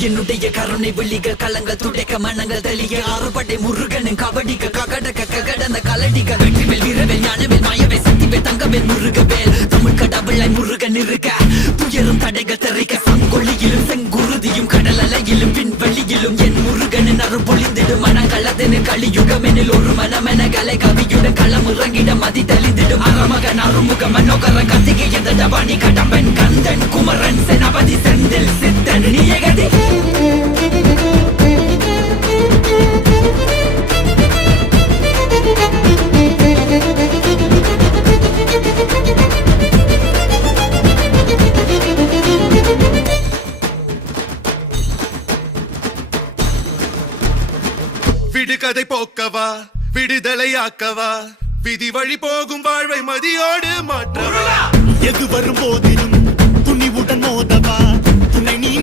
என்னுடைய கருணை விழிகள் கலங்கள் துடைக்க மனங்கள் தெளிய ஆறுபடை முருகனின் கபடிக்க ககடக்க ககடந்த கலடிக்க வெற்றிவேல் வீரவேல் ஞானவேல் மாயவேல் சக்திவேல் தங்கவேல் முருகவேல் தமிழ் கடவுளாய் முருகன் இருக்க துயரும் தடைகள் தெரிக்க சங்கொழியிலும் செங்குருதியும் கடல் அலையிலும் பின்வழியிலும் என் முருகனின் அருள் பொழிந்திடும் மனங்களதென கலியுகமெனில் ஒரு மனமென கலை கவியுடன் களம் இறங்கிட மதி தெளிந்திடும் அறமகன் அருமுக மனோகர கத்திகை எந்த டபானி கடம்பன் கந்தன் குமரன் செனபதி செந்தில் சித்தன் நீயகதி விடுகதை போக்கவா விடுதலையாக்கவா விதி வழி போகும் வாழ்வை மதியோடு மாற்றவா எது வரும்போது